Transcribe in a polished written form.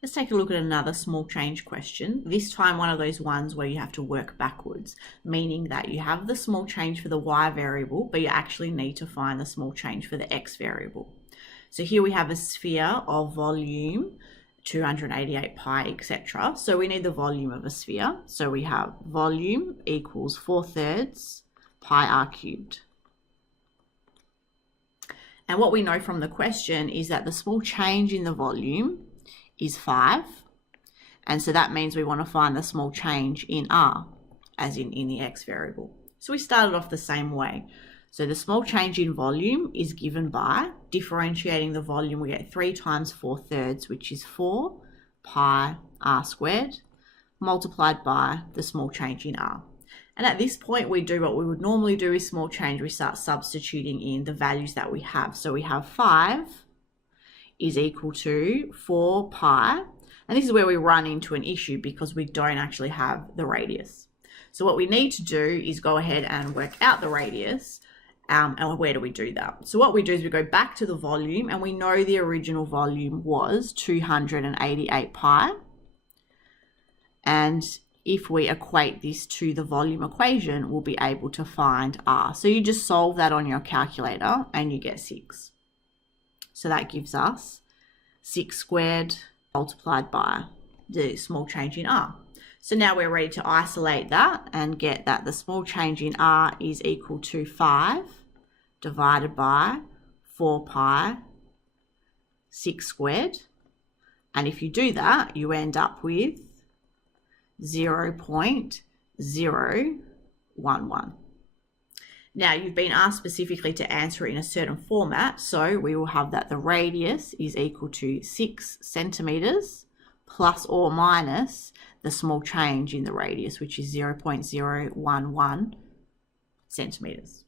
Let's take a look at another small change question. This time one of those ones where you have to work backwards, meaning that you have the small change for the y variable, but you actually need to find the small change for the x variable. So here we have a sphere of volume 288 pi, etc. So we need the volume of a sphere. So we have volume equals 4/3 pi r cubed. And what we know from the question is that the small change in the volume is 5, and so that means we want to find the small change in r, as in the x variable. So we started off the same way. So the small change in volume is given by differentiating the volume. We get 3 times 4/3, which is 4 pi r squared, multiplied by the small change in r. And at this point, we do what we would normally do with small change. We start substituting in the values that we have. So we have 5 is equal to 4 pi. And this is where we run into an issue because we don't actually have the radius. So what we need to do is go ahead and work out the radius. And where do we do that? So what we do is we go back to the volume, and we know the original volume was 288 pi. And if we equate this to the volume equation, we'll be able to find r. So you just solve that on your calculator and you get 6. So that gives us 6 squared multiplied by the small change in r. So now we're ready to isolate that and get that the small change in r is equal to 5 divided by 4 pi 6 squared. And if you do that, you end up with 0.011. Now, you've been asked specifically to answer it in a certain format, so we will have that the radius is equal to 6 centimeters plus or minus the small change in the radius, which is 0.011 centimeters.